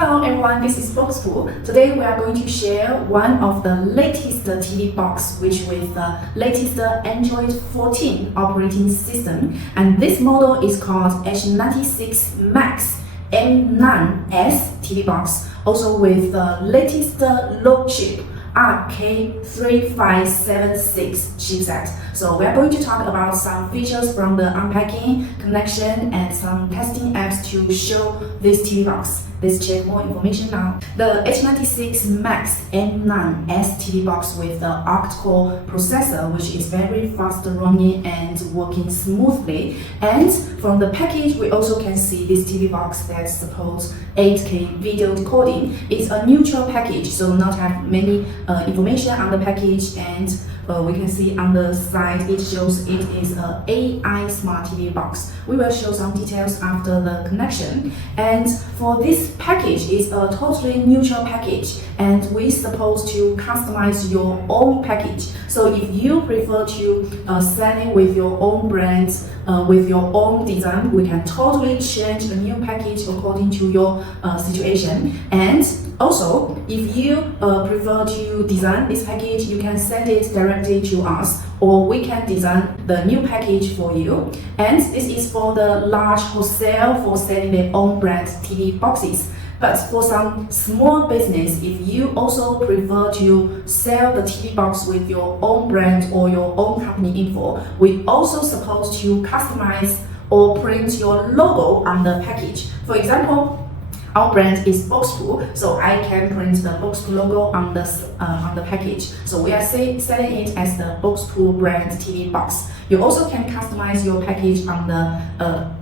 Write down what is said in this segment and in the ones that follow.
Hello everyone, this is BOXPUT. Today we are going to share one of the latest TV box which with the latest Android 14 operating system, and this model is called H96 MAX M9S TV box, also with the latest Rockchip RK3576 chipset. So we are going to talk about some features from the unpacking, connection, and some testing apps to show this TV box. Let's check more information now. The H96 MAX M9S TV box with the octa-core processor, which is very fast running and working smoothly. And from the package, we also can see this TV box that supports 8K video decoding. It's a neutral package, so not have many information on the package, and we can see on the side it shows it is a AI smart TV box. We will show some details after the connection. And for this package, is a totally neutral package, and we supposed to customize your own package. So if you prefer to sell it with your own brand, with your own design, we can totally change a new package according to your situation. And also, if you prefer to design this package, you can send it directly to us, or we can design the new package for you. And this is for the large wholesale for selling their own brand TV boxes. But for some small business, if you also prefer to sell the TV box with your own brand or your own company info, we also supposed to customize or print your logo on the package. For example, our brand is BOXPUT, so I can print the BOXPUT logo on the package. So we are selling it as the BOXPUT brand TV box. You also can customize your package on the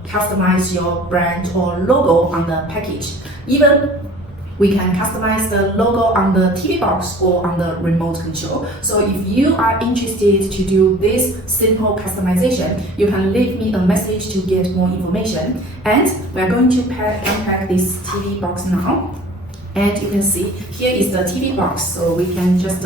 customize your brand or logo on the package. Even we can customize the logo on the TV box or on the remote control. So if you are interested to do this simple customization, you can leave me a message to get more information. And we are going to unpack this TV box now. And you can see here is the TV box. So we can just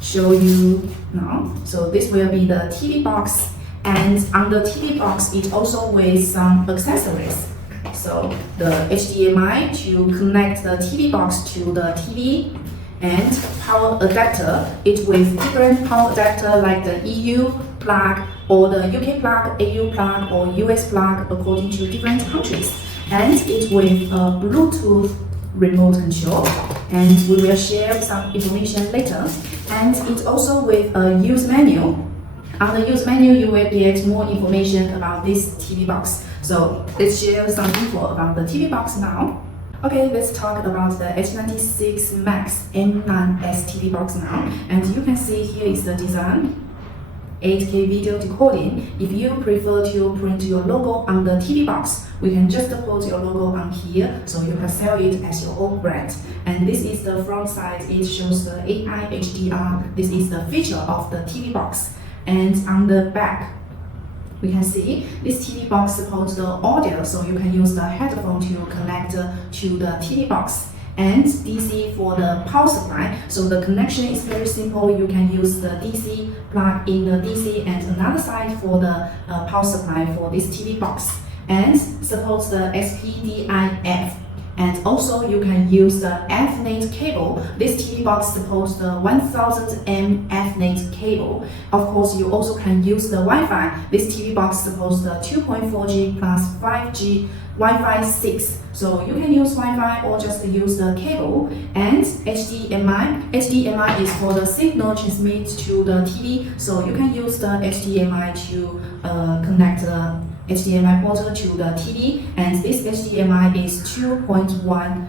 show you now. So this will be the TV box, and on the TV box it also with some accessories. So the HDMI to connect the TV box to the TV, and power adapter. It with different power adapter like the EU plug or the UK plug, AU plug or US plug according to different countries. And it with a Bluetooth remote control, and we will share some information later. And it also with a use menu. On the use menu, you will get more information about this TV box. So let's share some info about the TV box now. Okay, let's talk about the H96 MAX M9S TV box now. And you can see here is the design. 8K video decoding. If you prefer to print your logo on the TV box, we can just put your logo on here, so you can sell it as your own brand. And this is the front side. It shows the AI HDR. This is the feature of the TV box. And on the back, we can see this TV box supports the audio, so you can use the headphone to connect to the TV box. And DC for the power supply, so the connection is very simple. You can use the DC plug in the DC, and another side for the power supply for this TV box. And supports the SPDIF. And also you can use the Ethernet cable. This TV box supports the 1000 M Ethernet cable. Of course, you also can use the Wi-Fi. This TV box supports the 2.4G plus 5G Wi-Fi 6. So you can use Wi-Fi or just use the cable. And HDMI. HDMI is for the signal transmit to the TV. So you can use the HDMI to connect the HDMI port to the TV, and this HDMI is 2.1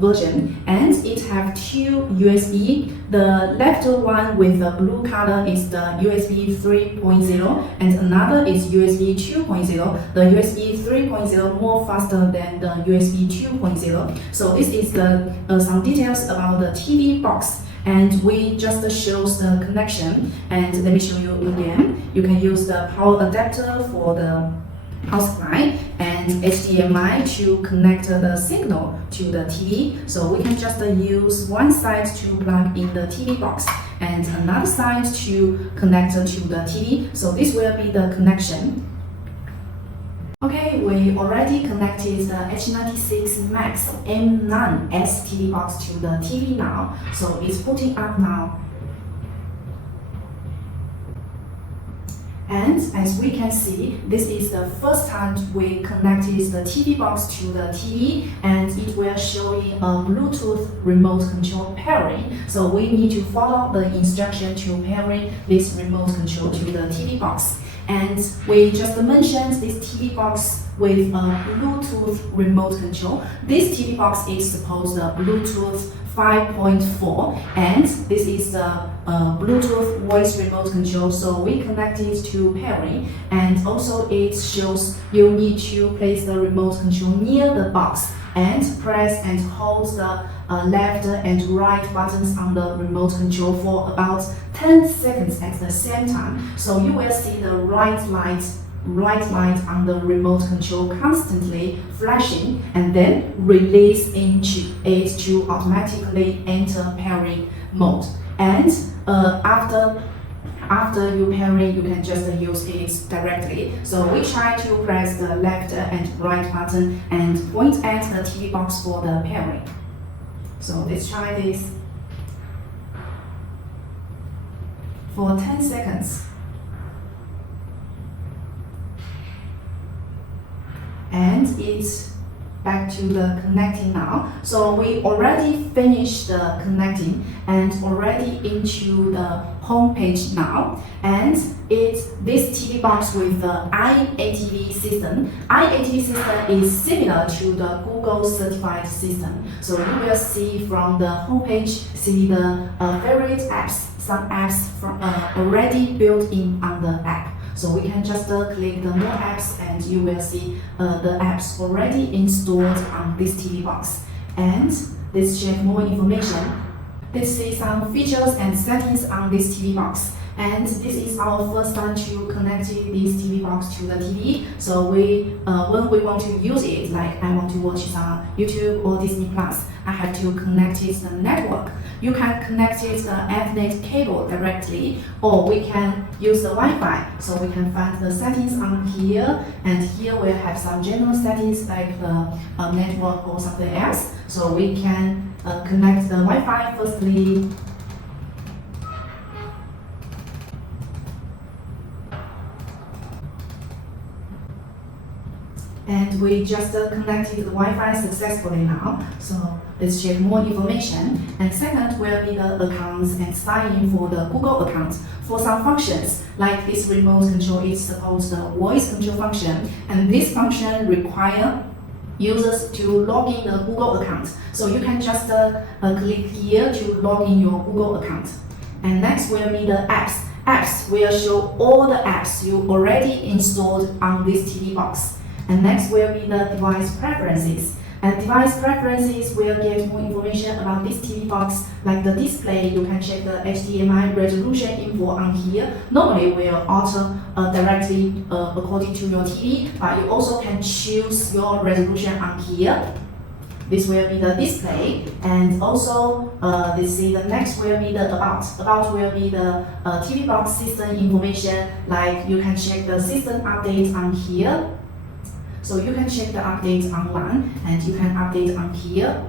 version, and it have two USB. The left one with the blue color is the USB 3.0, and another is USB 2.0. The USB 3.0 more faster than the USB 2.0. So this is the some details about the TV box. And we just shows the connection, and let me show you again. You can use the power adapter for the power supply and HDMI to connect the signal to the TV. So we can just use one side to plug in the TV box and another side to connect to the TV. So this will be the connection. Okay, we already connected the H96 MAX M9S TV box to the TV now, so it's booting up now. And as we can see, this is the first time we connected the TV box to the TV, and it will showing a Bluetooth remote control pairing. So we need to follow the instruction to pairing this remote control to the TV box. And we just mentioned this TV box with a Bluetooth remote control. This TV box is supposed to Bluetooth 5.4, and this is the Bluetooth voice remote control. So we connect it to pairing, and also it shows you need to place the remote control near the box and press and hold the left and right buttons on the remote control for about 10 seconds at the same time. So you will see the right light on the remote control constantly flashing, and then release into it to automatically enter pairing mode. And after you pairing, you can just use it directly. So we try to press the left and right button and point at the TV box for the pairing. So let's try this for 10 seconds. And it's back to the connecting now. So we already finished the connecting and already into the home page now. And it's this TV box with the iATV system. iATV system is similar to the Google certified system. So you will see from the home page, see the favorite apps, some apps from already built in on the app. So we can just click the more apps, and you will see the apps already installed on this TV box. And let's check more information. Let's see some features and settings on this TV box. And this is our first time to connect this TV box to the TV. So when we want to use it, like I want to watch it on YouTube or Disney Plus, I have to connect it to the network. You can connect it to the Ethernet cable directly, or we can use the Wi-Fi. So we can find the settings on here, and here we have some general settings like the network or something else. So we can connect the Wi-Fi firstly. And we just connected the Wi-Fi successfully now. So let's check more information. And second will be the accounts and sign in for the Google account. For some functions, like this remote control is supposed the voice control function, and this function require users to log in the Google account. So you can just click here to log in your Google account. And next will be the apps. Apps will show all the apps you already installed on this TV box. And next will be the device preferences. And device preferences will get more information about this TV box, like the display. You can check the HDMI resolution info on here. Normally will alter directly according to your TV, but you also can choose your resolution on here. This will be the display, and also let's see, the next will be the about. About will be the TV box system information, like you can check the system update on here. So you can check the updates online, and you can update on here.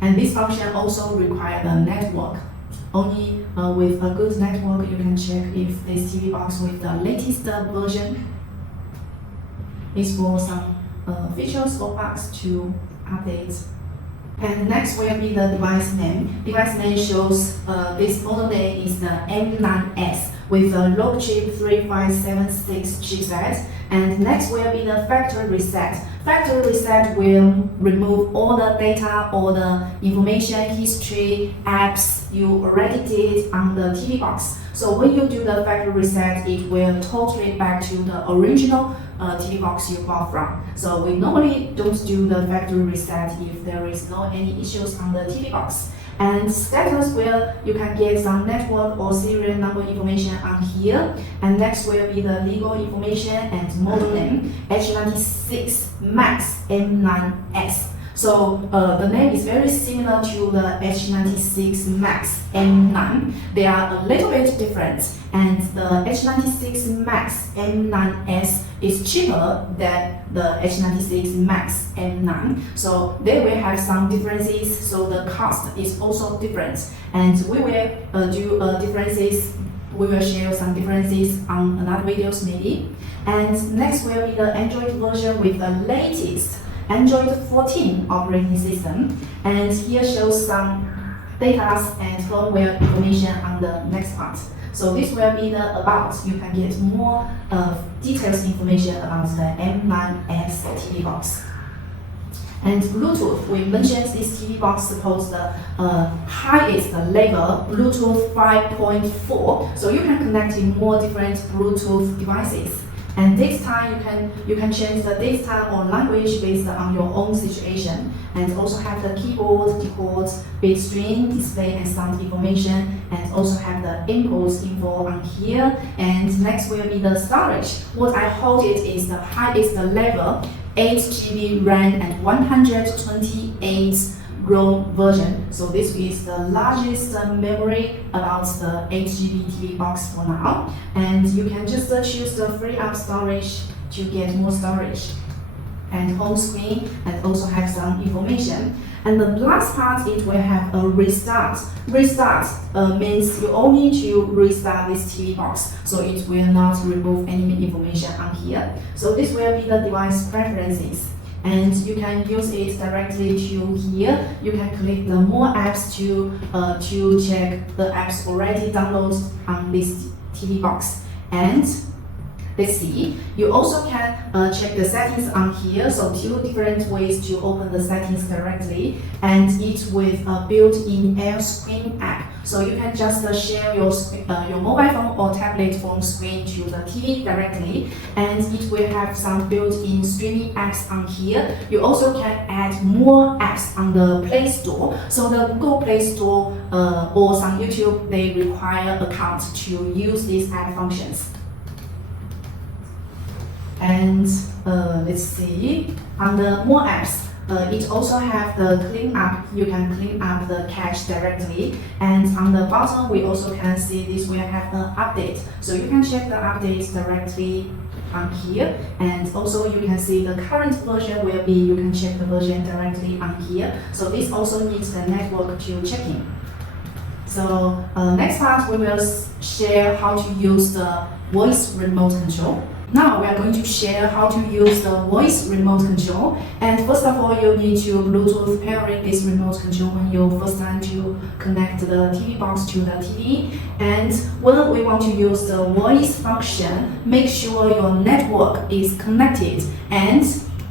And this function also requires a network. Only with a good network you can check if this TV box with the latest version is for some features or bugs to update. And next will be the device name. Device name shows this model name is the M9S with a Rockchip 3576 chipset. And next will be the factory reset. Factory reset will remove all the data, all the information, history, apps you already did on the TV box. So when you do the factory reset, it will totally back to the original TV box you bought from. So we normally don't do the factory reset if there is no any issues on the TV box. And status where you can get some network or serial number information on here. And next will be the legal information and model name, H96 MAX M9S. So the name is very similar to the H96 MAX M9. They are a little bit different, and the H96 MAX M9S is cheaper than the H96 MAX M9. So they will have some differences, so the cost is also different. And we will do differences. We will share some differences on another videos maybe. And next will be the Android version with the latest Android 14 operating system. And here shows some data and firmware information on the next part. So this will be the about. You can get more details information about the M9S TV box. And Bluetooth, we mentioned this TV box supports the highest level Bluetooth 5.4. So you can connect in more different Bluetooth devices. And this time you can change the date time or language based on your own situation, and also have the keyboard, default, bit stream, display and sound information, and also have the inputs info on here. And next will be the storage. What I hold it is the highest level 8 GB RAM and 128 ROM version. So this is the largest memory about the 8 GB TV box for now. And you can just choose the free up storage to get more storage. And home screen, and also have some information. And the last part, it will have a restart. Restart means you only need to restart this TV box, so it will not remove any information on here. So this will be the device preferences. And you can use it directly to here. You can click the more apps to check the apps already downloaded on this TV box. And let's see, you also can check the settings on here. So 2 different ways to open the settings directly, and it with a built-in air screen app. So you can just share your mobile phone or tablet phone screen to the TV directly, and it will have some built-in streaming apps on here. You also can add more apps on the Play Store. So the Google Play Store or some YouTube, they require account to use these app functions. And let's see, on the more apps, it also have the clean up. You can clean up the cache directly. And on the bottom, we also can see this will have the update. So you can check the updates directly on here. And also you can see the current version will be, you can check the version directly on here. So this also needs the network to check in. So next part, we will share how to use the voice remote control. Now we are going to share how to use the voice remote control. And first of all, you need to Bluetooth pairing this remote control when you first time to connect the TV box to the TV. And when we want to use the voice function, make sure your network is connected and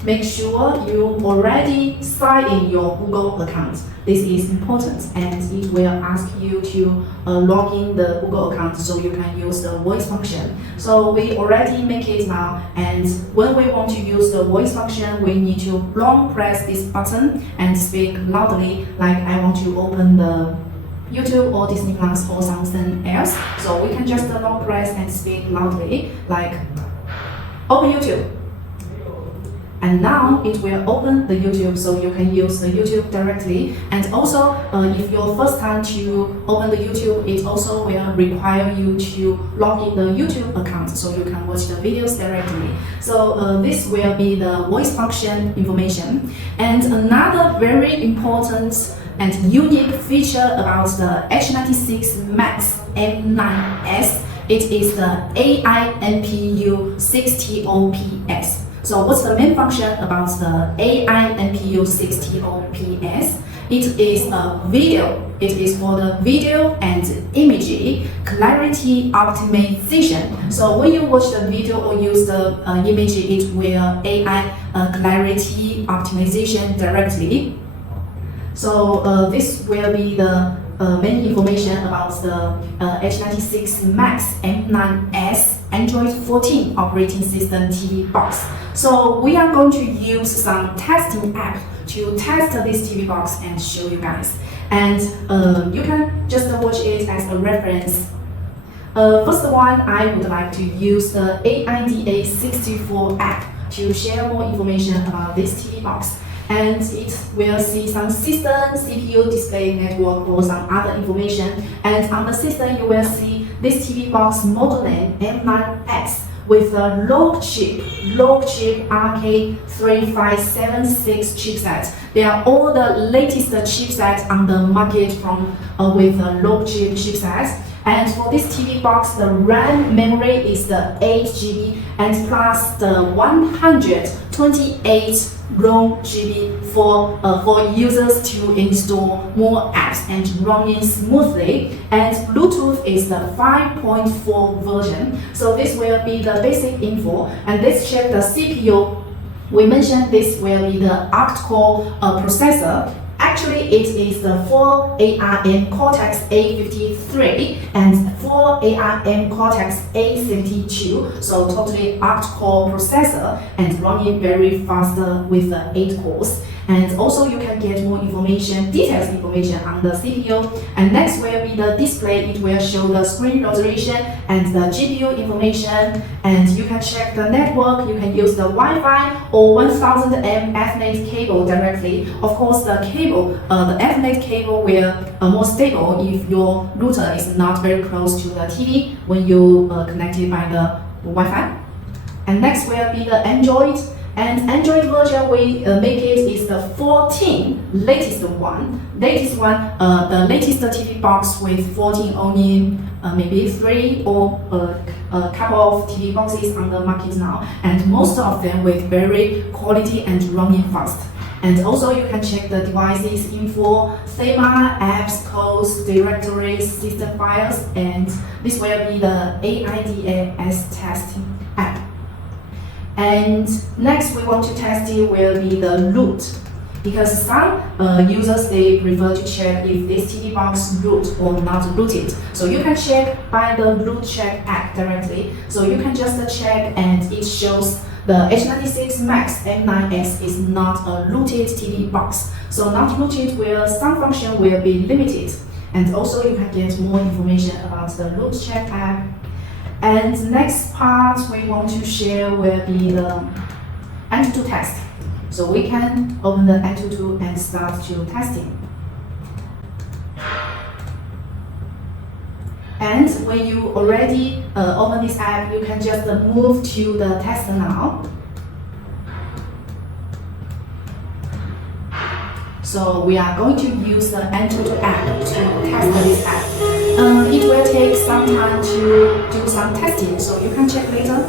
make sure you already sign in your Google account. This is important, and it will ask you to log in the Google account so you can use the voice function. So we already make it now, and when we want to use the voice function, we need to long press this button and speak loudly, like I want to open the YouTube or Disney Plus or something else. So we can just long press and speak loudly, like open YouTube. And now it will open the YouTube, so you can use the YouTube directly. And also, if your first time to open the YouTube, it also will require you to log in the YouTube account, so you can watch the videos directly. So this will be the voice function information. And another very important and unique feature about the H96 MAX M9S, it is the AI NPU 60OPS. So what's the main function about the AI NPU 60OPS? It is a video. It is for the video and image clarity optimization. So when you watch the video or use the image, it will AI clarity optimization directly. So this will be the main information about the H96 MAX M9S Android 14 operating system TV box. So we are going to use some testing app to test this TV box and show you guys. And you can just watch it as a reference. First one, I would like to use the AIDA64 app to share more information about this TV box. And it will see some system, CPU, display, network, or some other information. And on the system, you will see this TV box model name M9S. with a Rockchip RK3576 chipset. They are all the latest chipsets on the market from with a Rockchip chipset. And for this TV box, the RAM memory is the 8 GB and plus the 128 ROM GB for users to install more apps and running smoothly. And Bluetooth is the 5.4 version. So this will be the basic info. And let's check the CPU. We mentioned this will be the octa-core processor. Actually, it is the 4 ARM Cortex A53 and 4 ARM Cortex A72, so totally octa-core processor and running very faster with the 8 cores. And also you can get more information, detailed information on the CPU. And next will be the display. It will show the screen resolution and the GPU information. And you can check the network. You can use the Wi-Fi or 1000 M Ethernet cable directly. Of course, the cable, the Ethernet cable will more stable if your router is not very close to the TV when you connect it by the Wi-Fi. And next will be the Android. And Android version we make it is the 14 latest one. The latest TV box with 14 only maybe 3 or a couple of TV boxes on the market now, and most of them with very quality and running fast. And also you can check the devices info, thema, apps, codes, directories, system files, and this will be the AIDS testing app. And next we want to test it will be the root, because some users they prefer to check if this TV box root or not rooted. So you can check by the root check app directly. So you can just check and it shows the H96 MAX M9S is not a rooted TV box. So not rooted will some function will be limited. And also you can get more information about the root check app. And the next part we want to share will be the Antutu test. So we can open the Antutu and start to testing. And when you already open this app, you can just move to the test now. So we are going to use the Antutu app to test this app. It will take some time to do some testing, so you can check later.